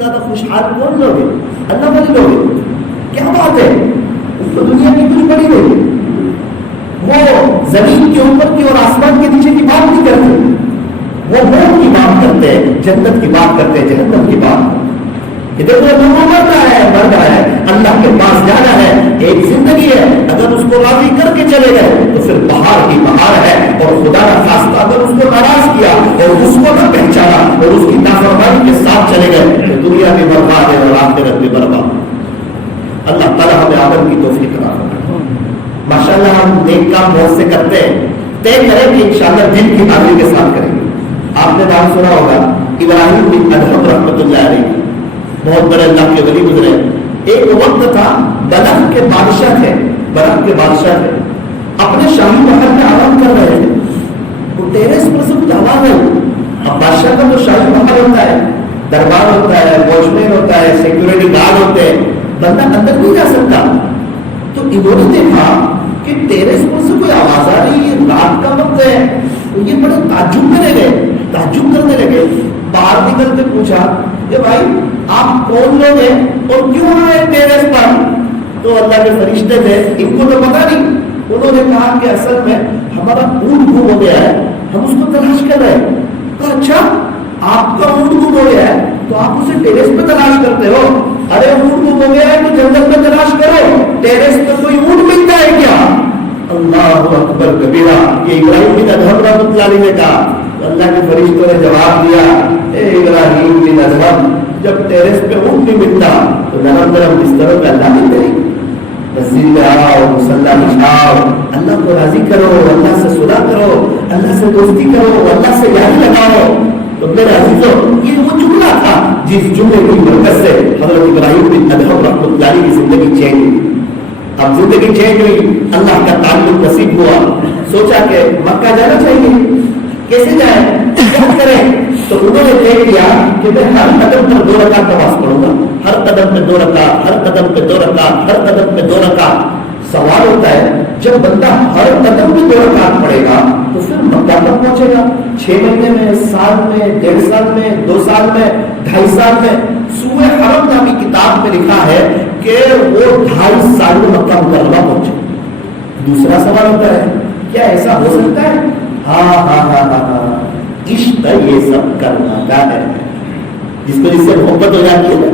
زیادہ خوشحال کون لوگ ہیں؟ اللہ والے لوگ ہیں. کیا بات ہے، اس کو دنیا کی کچھ پڑی نہیں، وہ زمین کے اوپر کی اور آسمان کے نیچے کی بات نہیں کرتے، وہ موت کی بات کرتے ہیں، جنت کی بات کرتے ہیں، جہنم کی بات. کہ دیکھو وہ مر رہا ہے، اللہ کے پاس جانا ہے، ایک زندگی ہے، اگر اس کو راضی کر کے چلے گئے تو پھر بہار کی بہار ہے. اور خدا نہ خاصہ اگر اس کو ناراض کیا اور اس کو نہ پہچانا اور اس کی نافرمانی کے ساتھ چلے گئے تو دنیا بھی برباد ہے اور آخرت بھی برباد. اللہ تعالیٰ ہمیں عمل کی توفیق عطا فرمائے. ماشاءاللہ ہم نیک کام بہت سے کرتے ہیں، طے کریں کہ انشاءاللہ دل کی حاضری کے ساتھ کریں گے. آپ نے نام سنا ہوگا ابراہیم بن ادھم رحمۃ اللہ علیہ، بہت بڑے اللہ کے ولی گزرے. ایک وقت تھا بلخ کے بادشاہ تھے، بلخ کے بادشاہ تھے، اپنے شاہی محل میں آرام کر رہے تھے. وہ ٹیرس پر سے کچھ آواز آئی. اب بادشاہ کا تو شاہی محل ہوتا ہے، دربار ہوتا ہے، واچ مین ہوتا ہے، سیکورٹی گارڈ ہوتے ہیں، بندہ اندر نہیں جا سکتا. تو انہوں نے دیکھا کہ ٹیرس پر سے کوئی آواز آ رہی ہے، رات کا وقت ہے. تو یہ بڑے تعجب کرنے لگے. باہر نکل کے پوچھا کہ بھائی آپ کون لوگ ہیں اور کیوں آئے ٹیرس پر؟ تو اللہ کے فرشتے تھے، ان کو تو پتا نہیں. انہوں نے کہا کہ اصل میں ہمارا اونٹ گم ہو گیا ہے، ہم اس کو تلاش کر رہے ہیں. تو اچھا آپ کا اونٹ گم ہو گیا ہے تو آپ اسے ٹیرس پہ تلاش کرتے ہو؟ ارے اونٹ گم ہو گیا ہے تو جنگل میں تلاش کرو، ٹیرس پہ کوئی اونٹ ملتا ہے کیا؟ اللہ اکبر کبیرہ. یہ ابراہیم بن ادھم رحمۃ اللہ علیہ نے کہا. اللہ کے فرشتوں نے جواب دیا، اے ابراہیم بن ادھم، جب ٹیرس پہ اونٹ نہیں ملتا تو نرم نرم بستروں پہ اللہ ملتے نہیں. مسجد میں آؤ، مصلی بچھاؤ، اللہ کو راضی کرو، اللہ سے صلح کرو، اللہ سے دوستی کرو، اللہ سے یاری لگاؤ. تو میرے عزیزوں، یہ وہ جملہ تھا جس جملے کی برکت سے حضرت ابراہیم بن ادھم رحمۃ اللہ علیہ کی زندگی چینج ہوئی. اب زندگی چینج ہوئی، اللہ کا تعلق نصیب ہوا. سوچا کہ مکہ جانا چاہیے، کیسے جائیں، کیا کریں؟ تو انہوں نے طے کیا کہ میں ہر قدم پر 2 رکعت نماز پڑھوں گا، ہر قدم پہ 2 رکعت، ہر قدم پہ 2 رکعت، ہر قدم پہ 2 رکعت. سوال ہوتا ہے جب بندہ ہر قدم پہ 2 رکعت پڑھے گا تو پھر مکہ تک پہنچے گا؟ 6 مہینے میں، سال میں، 1.5 سال میں، 2 سال میں، 2.5 سال میں؟ سورہ حرم نامی کتاب میں لکھا ہے کہ وہ 2.5 سال میں مکہ مکرمہ پہنچے. دوسرا سوال ہوتا ہے کیا ایسا ہو سکتا ہے؟ ہاں عشق یہ سب کرنا کا ہے. جس سے محبت ہو جاتی ہے نا،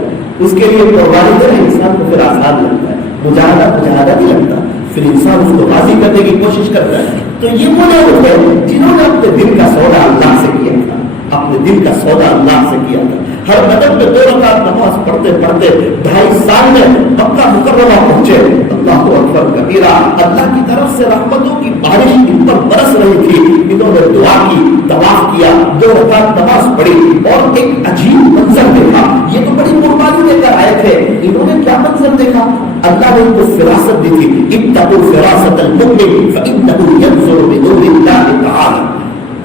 اس کے لیے قربانی کرے انسان کو پھر آسان لگتا ہے، مجاہدہ نہیں لگتا، پھر انسان اس کو راضی کرنے کی کوشش کرتا ہے. تو یہ وہ لوگ ہیں جنہوں نے اپنے دل کا سودا اللہ سے کیا تھا، اپنے دل کا سودا اللہ سے کیا تھا. ہر قدم پہ 2 رکعت نماز پڑھتے 2.5 سال میں مکہ مکرمہ پہنچے. اللہ اکبر کبیرہ. اللہ کی طرف سے رحمتوں کی بارش ان پر برس رہی تھی. انہوں نے دعا کی، طواف کیا، 2 رکعت نماز پڑھی اور ایک عجیب منظر دیکھا. یہ تو بڑی قربانی لے کر آئے تھے، انہوں نے کیا منظر دیکھا؟ اللہ نے ان کو فراست دی تھی. اتقوا فراست المؤمن فإنه ينظر بنور الله تعالی.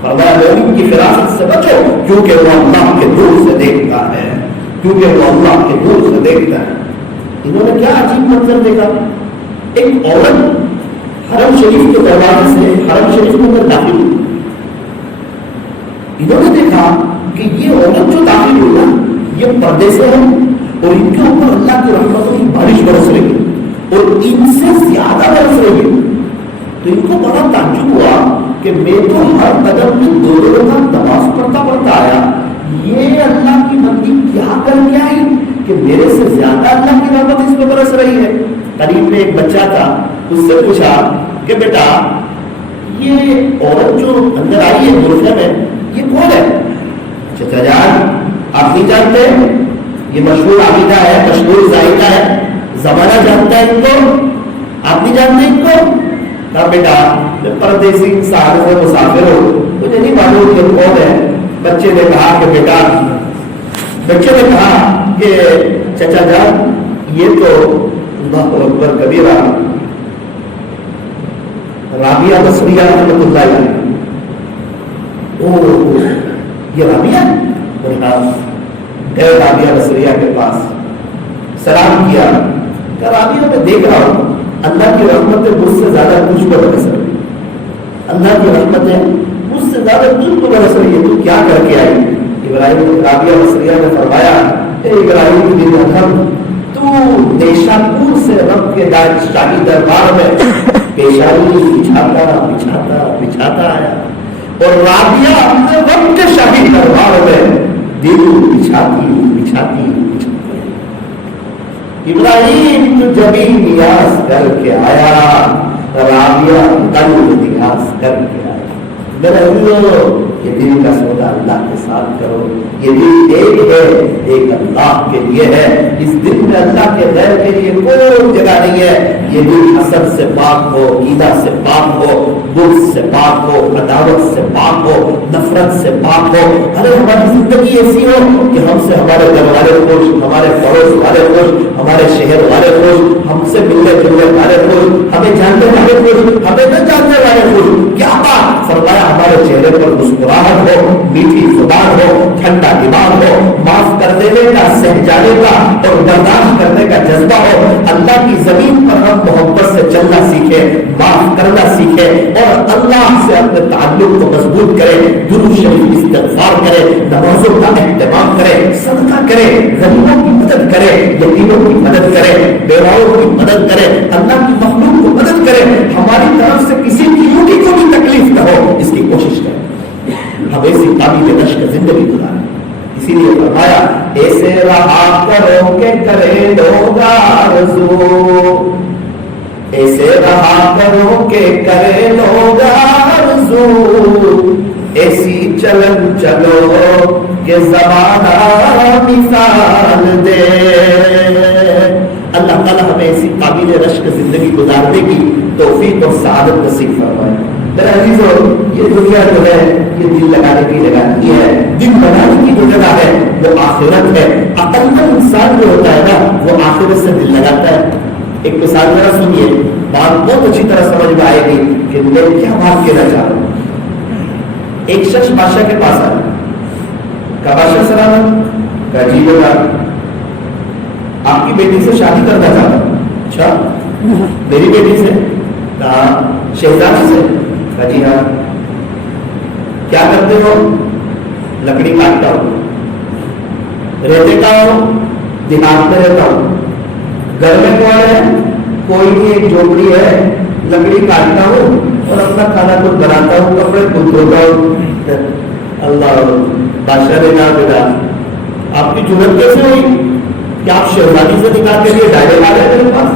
فرمایا مومن کی فراست سے بچو کیونکہ وہ اللہ کے نور سے دیکھتا ہے، کیونکہ وہ اللہ کے نور سے دیکھتا ہے. انہوں نے کیا عجیب منظر دیکھا؟ ایک عورت حرم شریف کے دروازے سے حرم شریف کے اندر داخل ہوئی. انہوں نے دیکھا کہ یہ عورت جو داخل ہوئی نا، یہ پردے سے ہے اور ان کے اوپر اللہ کی رحمتوں کی بارش برس رہی ہے اور ان سے زیادہ برس رہی ہے. تو ان کو بڑا تعجب ہوا کہ میں تو ہر قدم میں 2 رکعت نماز پڑھتا آیا، یہ اللہ کی بندی کیا کر کے آئی کہ میرے سے زیادہ اللہ کی رحمت اس پہ برس رہی ہے. قریب میں ایک بچہ تھا، اس سے پوچھا کہ بیٹا یہ عورت جو اندر آئی ہے غرفے میں، یہ کون ہے؟ چچا جان آپ نہیں جانتے؟ یہ مشہور عابدہ ہے، مشہور زاہدہ ہے، زمانہ جانتا ہے ان کو، آپ نہیں جانتے ان کو؟ کہا بیٹا میں پردیسی انسان سے مسافر ہوں، مجھے نہیں معلوم کہ کون ہے. بچے نے کہا کہ چچا جان یہ تو اللہ اکبر کبیرہ رابعہ بصریہ رحمۃ اللہ علیہ. اوہ یہ رابعہ؟ گئے رابعہ بصریہ کے پاس، سلام کیا. کہا رابعہ میں دیکھ رہا ہوں اللہ کی رحمتیں مجھ سے زیادہ تجھ پر برس رہی ہے، اللہ کی رحمتیں مجھ سے زیادہ تجھ پر برس رہی ہے، تو کیا کر کے آئی؟ ابراہیم رابعہ بصریہ نے فرمایا ابراہیم بن ادھم تو نیشاپور سے رب کے شاہی دربار میں پیشانی بچھاتا بچھاتا بچھاتا آیا، اور رابعہ اپنے رب کے شاہی دربار میں دل بچھاتی بچھاتی بچھاتی۔ ابراہیم تو جبھی نیاز کر کے آیا، رابعہ کل نیاز کر کے آیا۔ میرے یہ دل کا سودا اللہ کے ساتھ کرو، یہ دل ایک ہے، ایک اللہ کے لیے ہے، اس دل میں اللہ کے غیر کے لیے کوئی جگہ نہیں ہے۔ یہ دل حسد سے پاک ہو، عقیدہ سے پاک ہو، بغض سے پاک ہو، عداوت سے پاک ہو، نفرت سے پاک ہو۔ ارے ہماری زندگی ایسی ہو کہ ہم سے ہمارے گھر والے خوش، ہمارے پڑوس والے خوش، ہمارے شہر والے خوش، ہم سے ملنے جلنے والے خوش، ہمیں جاننے والے خوش، ہمیں نہ جاننے والے خوش۔ کیا بات فرمایا، ہمارے چہرے پر مسکراہٹ ہو، میٹھی زبان ہو، ٹھنڈا دماغ ہو، معاف کر دینے کا، سہ جانے کا اور برداشت کرنے کا جذبہ ہو۔ اللہ کی زمین پر ہم محبت سے چلنا سیکھے، معاف کرنا سیکھے اور اللہ سے اپنے تعلق کو مضبوط کرے، درود شریف استغفار کرے، نمازوں کا اہتمام کرے، صدقہ کرے، غریبوں کی مدد کرے، یتیموں کی مدد کرے، بیواؤں کی مدد کرے، اللہ کی مخلوق کو مدد کرے۔ ہماری طرف سے کسی کی کو بھی تکلیف نہ ہو، اس کی کوشش کریں۔ ہم ایسی قابل عشق زندگی گزاریں۔ اسی لیے فرمایا، ایسے رہا کرو کہ کرے لوگ آرزو، ایسے رہا کرو کہ کرے لوگ آرزو، ایسی چلن چلو کہ زمانہ مثال دے۔ اللہ تعالیٰ ہمیں ایسی قابل رشک زندگی گزارنے کی توفیق اور سعادت نصیب فرمائے۔ میرے عزیزو، یہ دنیا جو ہے یہ دل لگانے کی جگہ نہیں ہے، دل بنانے کی جو جگہ ہے وہ آخرت ہے۔ عقل مند انسان جو ہوتا ہے نا وہ آخرت سے دل لگاتا ہے۔ ایک مثال ذرا سنیے، بات بہت اچھی طرح سمجھ میں آئے گی کہ میں کیا بات کہنا چاہ رہا ہوں۔ ایک شخص بادشاہ کے پاس آیا، کہا بادشاہ سلامت، کہا جی بیٹا آپ کی بیٹی سے شادی کرنا چاہتا ہوں۔ اچھا میری بیٹی سے؟ کہا شہزادی سے؟ کہا جی ہاں۔ کیا کرتے ہو؟ لکڑی کاٹتا ہوں۔ رہتے کہاں ہو؟ دیہات میں رہتا ہوں۔ گھر میں کون ہے؟ کوئی نہیں، ایک جھوپڑی ہے، لکڑی کاٹتا ہوں اور اپنا کھانا خود بناتا ہوں، کپڑے خود دھوتا ہوں۔ اللہ، بادشاہ نے کہا بیٹا آپ کی جرت کیسے ہوئی کہ آپ شہزادی سے نکال کے لیے ڈائریکٹ آ گئے میرے پاس؟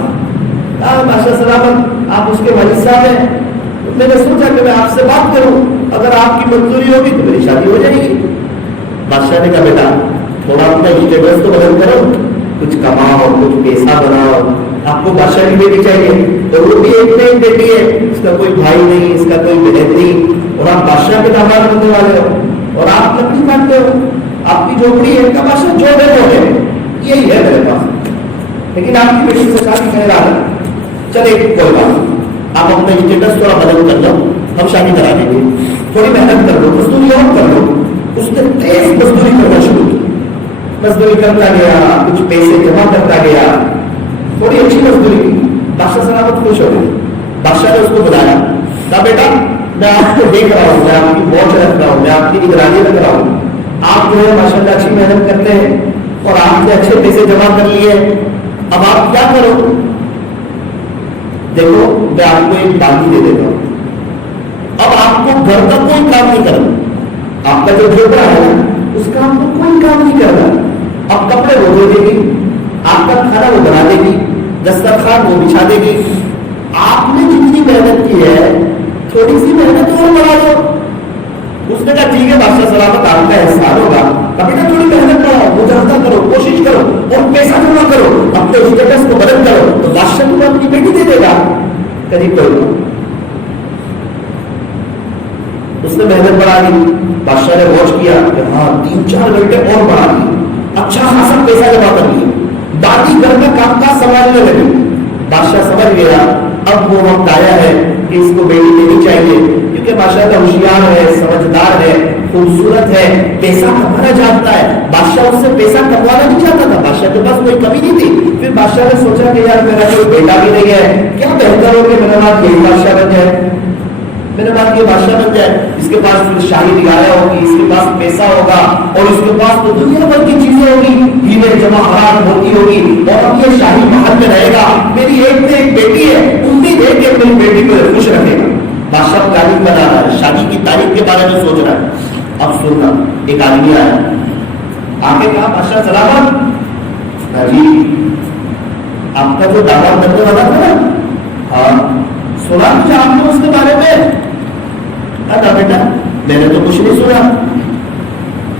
کہا بادشاہ سلامت آپ اس کے والد صاحب ہیں، میں نے سوچا کہ میں آپ سے بات کروں، اگر آپ کی منظوری ہوگی تو میری شادی ہو جائے گی۔ بادشاہ نے کہا بیٹا تھوڑا اپنا اسٹیٹس تو بدل کرو، کچھ کماؤ، کچھ پیسہ بناؤ۔ آپ کو بادشاہ کی بیٹی چاہیے اور وہ بھی ایک بیٹی ہے، اس کا کوئی بھائی نہیں، اس کا کوئی بہن نہیں، اور آپ بادشاہ کے داماد بننے والے ہو اور آپ لکڑی کاٹتے ہو، آپ کی جھوپڑی ہے۔ کا بادشاہ جو ہے یہی ہے میرے پاس، لیکن آپ کی بیٹی سے شادی کرے گا، چلے کوئی بات، آپ اپنا اسٹیٹس تھوڑا بدل کر لو، ہم شادی کرا دیں گے، تھوڑی محنت کر لو، مزدوری اور کر لو۔ اس نے تیز مزدوری کرنا شروع کی، مزدوری کرتا گیا، کچھ پیسے جمع کرتا گیا، تھوڑی اچھی مزدوری کی۔ بادشاہ سلامت خوش ہو گئے۔ بادشاہ نے اس کو بلایا، کہا بیٹا میں آپ کو دیکھ رہا ہوں، میں آپ کی واچ رکھ رہا ہوں، میں آپ کی نگرانی رکھ رہا ہوں، آپ جو ہے ماشاء اللہ اچھی محنت کرتے ہیں اور آپ نے اچھے پیسے جمع کر لیے، اب آپ کیا کرو؟ دیکھو میں آپ کو ایک باقی دے دیتا ہوں، اب آپ کو گھر کا کوئی کام نہیں کرنا، آپ کا جو جھوپڑا ہے اس کا آپ کو کوئی کام نہیں کرنا، اب کپڑے وہ دے دے گی، آپ کا کھانا وہ بنا دے گی، دسترخوان وہ بچھا دے گی، آپ نے جتنی محنت کی ہے تھوڑی سی محنت اور بڑھا دو۔ اس نے کہا ٹھیک ہے بادشاہ سلامت آپ کا احسان ہوگا، ابھی تک تھوڑی محنت کرو، مجاہدہ کرو، کوشش کرو اور پیسہ جمع کرو، اپنے اسٹیٹس کو بدل کرو تو بادشاہ تمہیں اپنی بیٹی دے دے گا۔ قریب کرو، اس نے محنت بڑھا دی، بادشاہ نے واچ کیا کہ ہاں 3-4 گھنٹے اور بڑھا دی، اچھا خاصا پیسہ جمع کر لیا، باقی گھر کا کام کاج سنبھالنے لگے۔ بادشاہ سمجھ گیا اب وہ وقت آیا ہے کہ اس کو بیٹی دینی چاہیے، کیونکہ بادشاہ کا ہوشیار ہے، سمجھدار ہے، خوبصورت ہے، پیسہ کمانا جانتا ہے۔ بادشاہ اس سے پیسہ کموانا نہیں چاہتا تھا، بادشاہ کے پاس کوئی کمی نہیں تھی۔ پھر بادشاہ نے سوچا کہ یار میرا کوئی بیٹا بھی نہیں ہے، کیا بہتر ہو کہ میرا نام یہی بادشاہ بن جائے۔ میرے بعد یہ بادشاہ بن جائے، اس کے پاس پھر شاہی رعایا ہوگی، اس کے پاس پیسہ ہوگا، اور اس کے پاس تو دنیا بھر کی چیزیں ہوگی، ہیرے جواہرات ہوتی ہوگی، اور اب یہ شاہی محل میں رہے گا، میری ایک سے ایک بیٹی ہے، امید ہے کہ میری بیٹی کو خوش رکھے گا۔ بادشاہ پلاننگ بنا رہا ہے، شادی کی تاریخ کے بارے میں سوچ رہا ہے۔ اب سننا، ایک آدمی آیا، آگے کہا بادشاہ سلامت، جی آپ کا جو دعویٰ کرنے والا تھا نا، ہاں سنا کچھ آپ نے اس کے بارے میں؟ کہا بیٹا میں نے تو کچھ نہیں سنا۔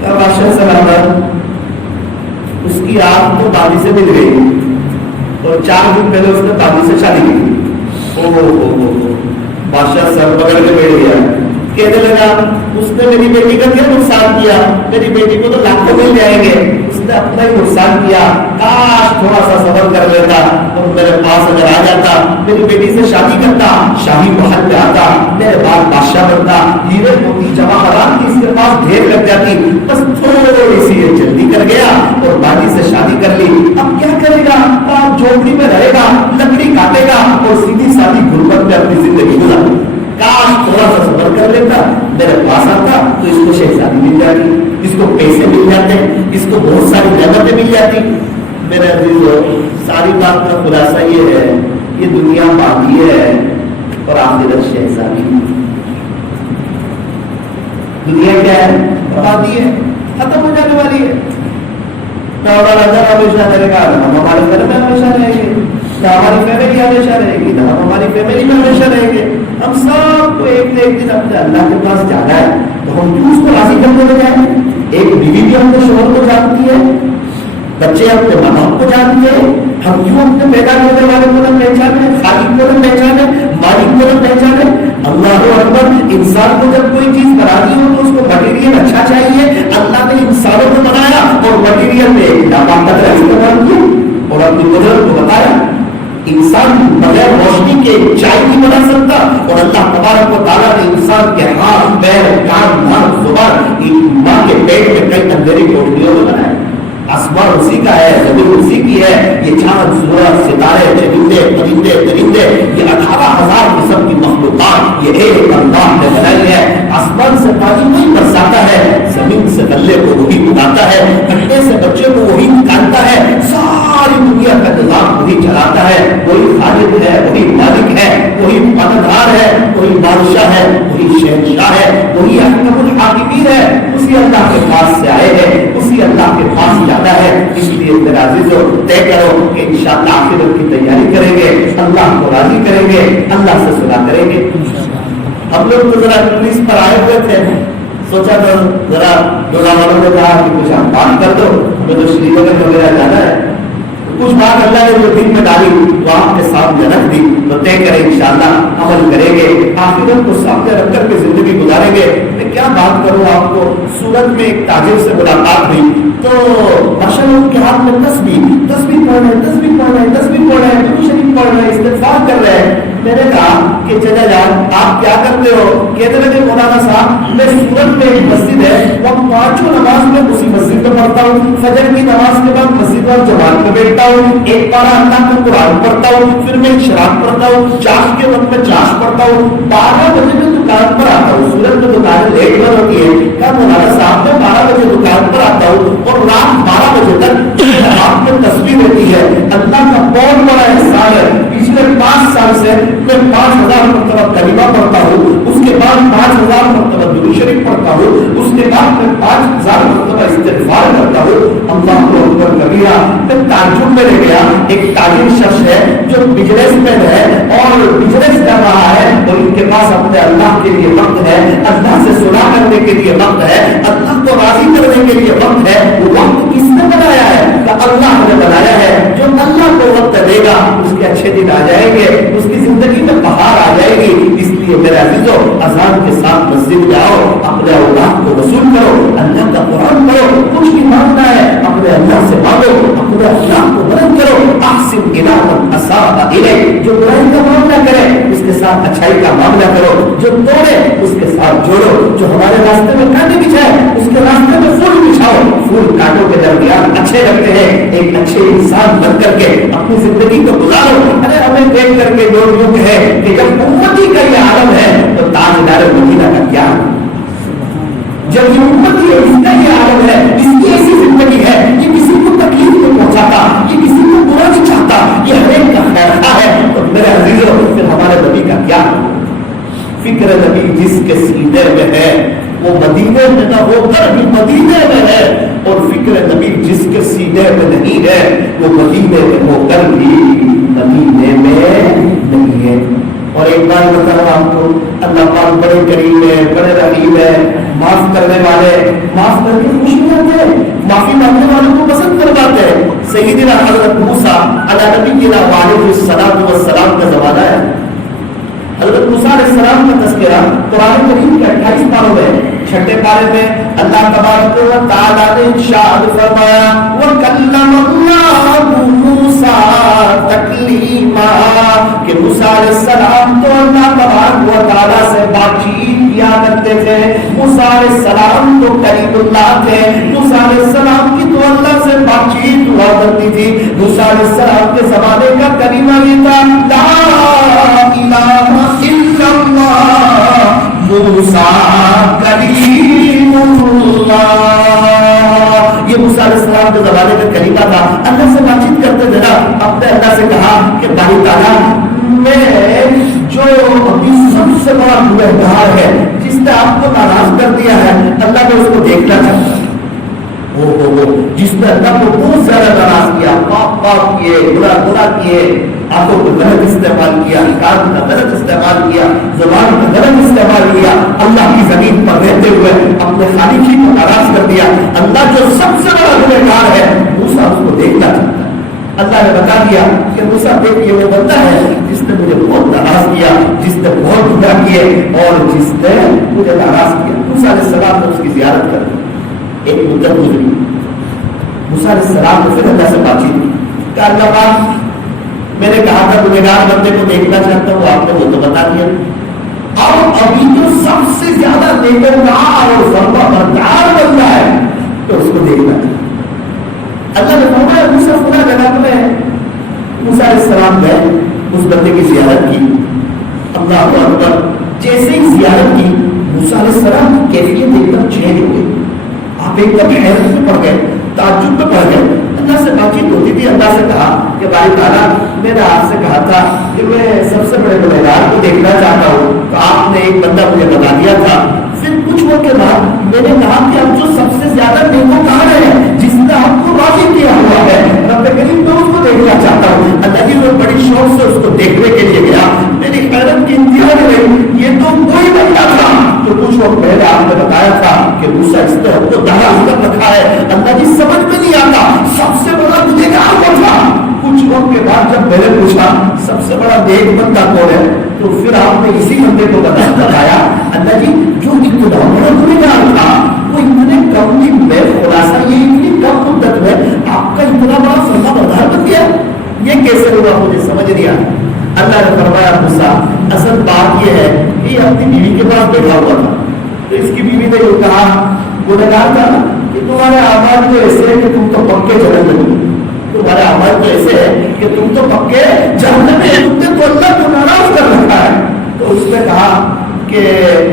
کہا بادشاہ سلامت، اس کی آنکھ تو بادی سے مل گئی اور 4 دن پہلے اس نے بادی سے شادی کی۔ بادشاہ سر پکڑ کے بیٹھ گیا، کہنے لگا اس نے میری بیٹی کا کیا نقصان کیا، میری بیٹی کو تو لاکھوں مل جائیں گے، اس نے اپنا ہی نقصان کیا، کاش تھوڑا سا صبر کر لیتا اور میرے پاس اگر آ جاتا، میری بیٹی سے شادی کرتا، شاہی محل پہ آتا، میرے بعد بادشاہ بنتا، ہیرے موتی جواہرات کی اس کے پاس ڈھیر لگ جاتی، بس تھوڑی سی یہ جلدی کر گیا اور بادی سے شادی کر لی۔ اب کیا کرے گا؟ آپ جھوپڑی میں رہے گا، لکڑی کاٹے گا اور سیدھی سادی غربت میں اپنی زندگی گزارے۔ کاش تھوڑا سا صبر کر لیتا، میرے پاس آتا تو اس کو شہزادی مل جاتی، اس کو پیسے مل جاتے، اس کو بہت ساری نعمتیں مل جاتی۔ میرے عزیزو، ساری بات کا خلاصہ یہ ہے، یہ دنیا باقی ہے اور آخرت شہزادی۔ دنیا کیا ہے؟ باقی ہے، ختم ہو جانے والی ہے۔ نہ ہمارا گھر ہمیشہ رہے گا، نہ ہم ہمارے گھر میں ہمیشہ رہیں گے، نہ ہماری فیملی ہمیشہ رہے گی، نہ ہم ہماری فیملی میں ہمیشہ رہیں گے۔ ہم سب کو ایک نہ ایک دن اپنے اللہ کے پاس جانا ہے، تو ہم کیوں اس کو راضی کرنے میں جائیں؟ ایک بیوی بھی اپنے شوہر کو جانتی ہے، بچے اپنے ماں باپ کو جانتے ہیں، ہم کیوں اپنے پیدا کرنے والے کو نہ پہچانے، خالق کو نہ پہچانے، مالک کو نہ پہچانے؟ اللہ اکبر، انسان کو جب کوئی چیز بنانی ہو تو اس کو مٹیریل اچھا چاہیے۔ اللہ نے انسانوں کو بنایا اور مٹیریل میں ناپاک کا استعمال کیا اور اپنی قدرت کو بتایا۔ انسان بغیر روشنی کے چائے نہیں بنا سکتا، اور اللہ تبارک و تعالیٰ نے انسان کے ہاتھ پیر کان ناک زبان ماں کے پیٹ میں کئی اندھیری کوٹریوں میں بنایا۔ آسمان اسی کا ہے، زمین اسی کی ہے، یہ چاند سورج ستارے چرندے پرندے درندے، یہ 18,000 قسم کی مخلوقات یہ ایک اللہ نے بنائی ہے۔ آسمان سے پانی وہی برساتا ہے، زمین سے غلے کو وہی اگاتا ہے، انڈے سے بچے کو وہی نکالتا ہے، ساری دنیا کا نظام وہی چلاتا ہے۔ وہی خالق ہے، وہی مالک ہے، وہی مددگار ہے، وہی بادشاہ ہے، وہی شہنشاہ ہے، وہی احکم الحاکمین ہے۔ اسی اللہ کے پاس سے آئے ہیں، اسی اللہ کے پاس جانا ہے۔ اس لیے میرے عزیزو، طے کرو کہ انشاءاللہ آخرت کی تیاری کریں گے، اللہ کو راضی کریں گے، اللہ سے صلح کریں گے۔ ہم لوگ تو ذرا پولیس پر آئے ہوئے تھے، سوچا تو ذرا ڈولا والوں نے کہا کہ کچھ آپ بات کر دو، ہمیں تو شری نگر وغیرہ جانا ہے۔ کچھ بات اللہ نے جو دن میں ڈالی وہ آپ کے سامنے رکھ دی، تو طے کریں انشاءاللہ عمل کریں گے، آخرت کو سامنے رکھ کر کے زندگی گزاریں گے۔ میں کیا بات کروں آپ کو، سورت میں ایک تاجر سے ملاقات ہوئی تو ماشاءاللہ ان کے ہاتھ میں تسبیح پڑھ رہے ہیں، تسبیح پڑھ رہے ہیں، درود شریف پڑھ رہے ہیں، استغفار کر رہے ہیں۔ میں نے کہا کہ چچا جان آپ کیا کرتے ہو؟ کہتے لگے مولانا صاحب میں سورت میں ایک مسجد ہے، وہ 5 نماز میں اسی مسجد میں پڑھتا ہوں، فجر کی نماز کے بعد مسجد اور جماعت میں بیٹھتا ہوں، ایک پارہ اللہ کا قرآن پڑھتا ہوں، پھر میں شراب پڑھتا ہوں، چاش کے وقت میں چاش پڑھتا ہوں، 12 بجے میں دکان پر آتا ہوں۔ سورت میں دکانیں لیٹ بند ہوتی ہے، کہا مولانا صاحب میں 12 بجے دکان پر آتا ہوں اور رات 12 بجے تک آپ میں تصویر رہتی ہے۔ اللہ کا بہت بڑا احسان ہے، پچھلے 5 سال سے میں 5000 مرتبہ کلمہ پڑھتا ہوں، اس کے بعد 5000 مرتبہ درود شریف پڑھتا ہوں، اس کے بعد میں 5000 مرتبہ استغفار کرتا ہوں۔ اللہ اکبر کبیرہ۔ میں تعجب میں رہ گیا، ایک تاجر شخص ہے جو بزنس مین ہے اور بزنس کر رہا ہے اور ان کے پاس اپنے اللہ کے لیے وقت ہے، اللہ سے صلح کرنے کے لیے وقت ہے، اللہ کو راضی کرنے کے لیے وقت ہے۔ وہ وقت کس نے بنایا ہے؟ اللہ نے بنایا ہے۔ جو اللہ کو وقت دے گا اس کے اچھے دن آ جائیں گے، اس کی زندگی میں بہار آ جائے گی۔ اس لیے میرے عزیزو، اذان کے ساتھ مسجد میں آؤ، اپنے اولاد کو وصول کرو، اللہ کا قرآن پڑھو، کچھ بھی مانگنا ہے اپنے اللہ سے مانگو، اپنے اللہ کو بلند کرو۔ احسن الی من اساء الیک، جو برائی کا معاملہ کرے اس کے ساتھ اچھائی کا معاملہ کرو، جو توڑے اس کے ساتھ جوڑو، جو ہمارے راستے میں کانٹے بچھائے اس کے راستے میں پھول بچھاؤ۔ پھول کانٹوں کے درمیان اچھے لگتے ہیں، ایک اچھے انسان بن کر کے اپنی زندگی کو گزارو۔ ارے ہمیں دیکھ کر کے لوگ یوں کہے کہ جب امتی کا یہ عالم ہے تو تاجدار مدینہ کا کیا؟ جب یہ امت کی اس کا یہ عالم ہے، اس کی ایسی زندگی ہے، یہ کسی کو تکلیف نہیں پہنچاتا، یہ کسی کو برا نہیں چاہتا، یہ ہر ایک کا خیر خواہ ہے، تو میرے عزیزوں پھر ہمارے نبی کا کیا؟ فکر نبی جس کے سینے میں ہے وہ مدینے میں نہ ہو کر بھی مدینے میں ہے، اور فکر نبی جس کے سینے میں نہیں ہے وہ مدینے میں ہو کر بھی مدینے میں نہیں ہے۔ اور ایک بار بتاؤ آپ کو، اللہ پاک بڑے کریم ہے، بڑے رحیم ہے، معاف کرنے والے، معاف کر کے خوش ہوتے ہیں، معافی مانگنے والوں کو پسند کرواتے ہیں۔ سیدنا حضرت موسیٰ علیہ نبینا وعلیہ الصلوۃ والسلام کا زمانہ ہے۔ حضرت موسیٰ علیہ السلام کا تذکرہ قرآن کریم کے 28 پاروں میں، چھٹے پارے میں اللہ تبارک و تعالیٰ نے ارشاد فرمایا وَكَلَّمَ اللَّهُ مُوسَىٰ تَكْلِيمًا، کہ موسیٰ علیہ السلام تو اللہ تبارک و تعالیٰ سے بات چیت کیا کرتے تھے۔ موسیٰ علیہ السلام تو کلیم اللہ تھے، موسیٰ علیہ السلام کی تو اللہ سے بات چیت ہوا کرتی تھی۔ موسیٰ علیہ السلام کے زمانے کا کلمہ یہ تھا لا الہ الا اللہ موسیٰ کلیم اللہ۔ یہ موسیٰ علیہ السلام کے زمانے کا کلمہ تھا، اللہ سے بات چیت کرتے تھے نا۔ اب نے اللہ سے کہا کہ باری تعالیٰ میں جو ابھی سب سے بڑا گنہگار ہے، جس نے آپ کو ناراض کر دیا ہے، اللہ نے اس کو دیکھنا چاہتا، جس نے اللہ کو بہت زیادہ ناراض کیا، پاپ پاپ کیے، گناہ کیے، آنکھوں کو غلط استعمال کیا، کان کا غلط استعمال کیا، زبان کا غلط استعمال کیا، اللہ کی زمین پر رہتے ہوئے اپنے خالق ہی کو ناراض کر دیا۔ اللہ جو سب سے بڑا گنہگار ہے، موسیٰ اس کو دیکھنا چاہتا ہے۔ اللہ نے بتا دیا کہ موسیٰ دیکھیے وہ بندہ ہے جس نے مجھے بہت ناراض کیا، جس نے بہت گناہ کیے اور جس نے مجھے ناراض کیا۔ موسیٰ علیہ السلام نے اس کی زیارت کر دی، ایک مدت گزری، موسیٰ علیہ السلام نے پھر اللہ سے بات چیت کی، کہ اللہ پاک میں نے کہا تھا گنہگار بندے کو دیکھنا چاہتا ہوں، آپ نے وہ تو بتا دیا، اور ابھی جو سب سے زیادہ نیکوکار اور فرما بردار بندہ ہے تو اس کو دیکھنا چاہتا۔ اللہ نے فرمایا موسیٰ فلاں جگہ میں، موسیٰ علیہ السلام گئے، اس بندے کی زیارت کی، اللہ اکبر، جیسے ہی زیارت کی موسیٰ علیہ السلام کی کیفیت ایک دم چینج ہو گئی، آپ ایک دم حیرت میں پڑ گئے، تعجب میں پڑ گئے۔ اللہ سے بات چیت ہوتی تھی، اللہ سے کہا کہ بھائی تعالیٰ میں نے آپ سے کہا تھا کہ میں سب سے بڑے گنہگار کو دیکھنا چاہتا ہوں، تو آپ نے ایک بندہ مجھے بتا دیا تھا، پھر کچھ وقت کے بعد میں نے کہا کہ اب جو سب سے زیادہ نیکوکار ہے، جس نے آپ کو راضی کیا ہوا ہے، رب کریم میں اس کو دیکھنا چاہتا ہوں۔ اللہ جی میں بڑی شوق سے اس کو دیکھنے کے لیے گیا، میری حیرت کی انتہا نہیں، یہ تو کوئی بندہ تھا تو کچھ وقت پہلے آپ نے بتایا تھا کہ موسیٰ اس نے ہم کو ناراض کر رکھا ہے۔ اللہ جی سمجھ میں نہیں آتا سب سے بڑا گنہگار کون تھا؟ کچھ وقت کے بعد جب میں نے پوچھا سب سے بڑا نیک بندہ کون ہے، تو پھر آپ نے اسی بندے کو بتایا اللہ جی جو اتنا بڑا گنہگار تھا وہ اتنے کم دن میں، خلاصہ یہ اتنی کم مدت میں آپ کا اتنا بڑا فرما بردار بن گیا، یہ کیسے ہوا مجھے سمجھ نہیں آیا۔ اللہ نے فرمایا موسیٰ اصل بات یہ ہے کہ یہ اپنی بیوی کے پاس بیٹھا ہوا تھا، تو اس کی بیوی نے یہ کہا گنہگار تھا کہ تمہارے اعمال تو ایسے ہے کہ تم تو پکے جہنم میں، تمہارے اعمال تو ایسے ہے کہ تم تو پکے جہنم میں، تم نے تو اللہ کو ناراض کر رکھا ہے۔ تو اس نے کہا کہ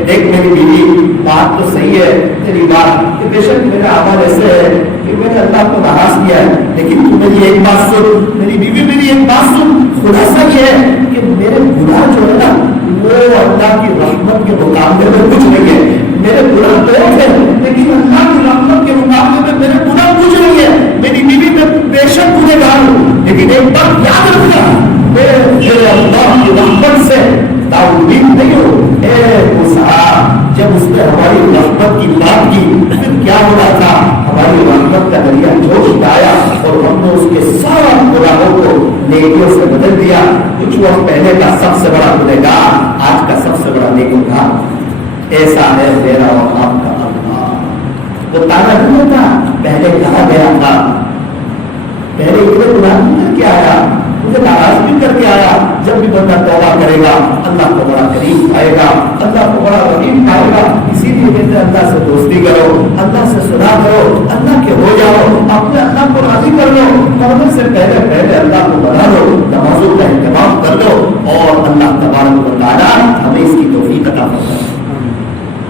دیکھ میری بیوی بات تو صحیح ہے تیری بات کہ بے شک میرے اعمال ایسے ہے کہ میں نے اللہ کو ناراض کیا ہے، لیکن تو میری ایک بات سن، میری بیوی میری ایک بات سن، خلاصہ یہ ہے کہ میرے گناہ جو ہے نا وہ اللہ کی رحمت کے مقابلے میں کچھ نہیں ہے، میرے گناہ بہت ہے لیکن اللہ کی رحمت کے مقابلے میں میرے گناہ کچھ نہیں ہے۔ میری بیوی میں بے شک گنہگار ہوں، لیکن ایک بات یاد رکھنا میں اللہ کی رحمت سے تعلیم نہیں ہو۔ اے موسیٰ جب اس نے ہماری رحمت کی بات کی پھر کیا ہوا تھا، ہماری رحمت کا دریا جوش آیا اور ہم نے اس کے سارا گناہوں کو نیکیوں سے بدل دیا۔ کچھ وقت پہلے کا سب سے بڑا گنہگار آج کا سب سے بڑا نیکوکار، ایسا ہے میرا اور آپ کا اللہ۔ وہ تانا نہیں تھا پہلے کہا گیا تھا، پہلے اتنے گناہ کر کے آیا، مجھے ناراض بھی کر کے آیا، جب بھی بندہ توبہ کرے گا اللہ کو بڑا کریم پائے گا، اللہ کو بڑا رحیم پائے گا۔ اسی لیے کہتے ہیں اللہ سے دوستی کرو، اللہ سے صلح کرو، اللہ کے ہو جاؤ، اپنے اللہ کو راضی کر لو، مرنے سے پہلے اللہ کو بنا لو، نمازوں کا اہتمام کر لو، اور اللہ تبارک و تعالیٰ ہمیں اس کی توفیق عطا عطا فرمائے۔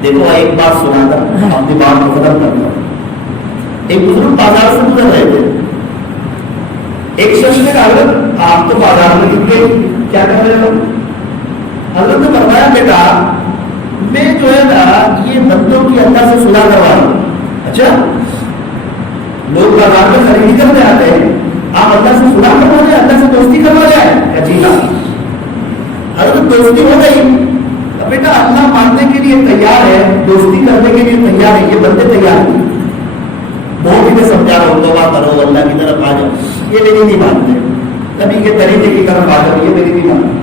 دیکھو ایک بات سنا کر اپنی بات کو ختم کرتا ہوں۔ ایک بزرگ بازار سے گزر رہے تھے، ایک شخص نے کہا حضرت آپ تو بازار میں نکلے کیا کر رہے ہو؟ حضرت نے فرمایا بیٹا میں جو ہے نا یہ بندوں کی اللہ سے صلح کروا رہا ہوں۔ اچھا لوگ بازار میں خریدی کرنے آتے ہیں، آپ اللہ سے صلح کروا جائے، اللہ سے دوستی کروا جائے؟ جی ہاں۔ حضرت دوستی ہو گئی، بیٹا اللہ ماننے کے لیے تیار ہے، دوستی کرنے کے لیے تیار ہے، یہ بندے تیار نہیں، بہت ہی سمجھا رہا ہوں توبہ کرو اللہ کی طرف آ جاؤ، یہ میری نہیں مانتے، نبی کے طریقے کی طرف آ جاؤ، یہ میری نہیں مانتے۔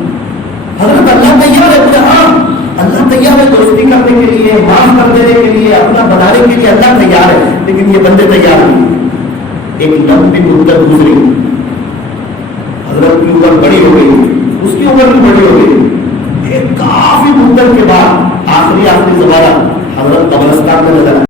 حضرت اللہ تیار ہے، بولے ہاں اللہ تیار ہے دوستی کرنے کے لیے، معاف کر دینے کے لیے، اپنا بنانے کے لیے اللہ تیار ہے، لیکن یہ بندے تیار نہیں۔ ایک لمبی مدت گزری، حضرت کی عمر بڑی ہو گئی، اس کی عمر بھی بڑی ہو گئی، ایک کافی مدت کے بعد آخری زمانہ حضرت قبرستان میں نظر